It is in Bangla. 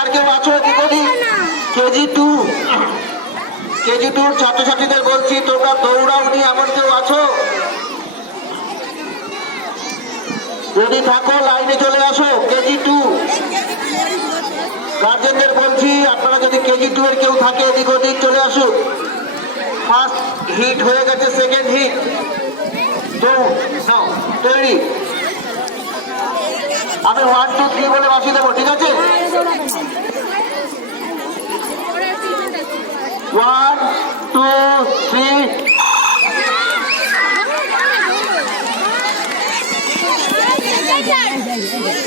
আর কেউ আছো কেজি টুর ছাত্রছাত্রীদের বলছি, তোমরা দৌড়াওনি এমন কেউ আছো? যদি থাকো লাইনে চলে আসো। কেজি টু গার্জেনদের বলছি, আপনারা যদি কেজি টু এর কেউ থাকে এদিক ওদিক চলে আসুন। ফার্স্ট হিট হয়ে গেছে, সেকেন্ড হিট তৈরি। আমি 1 2 3 বলে বাসি দেবো, ঠিক আছে? 1 2 3। Yeah.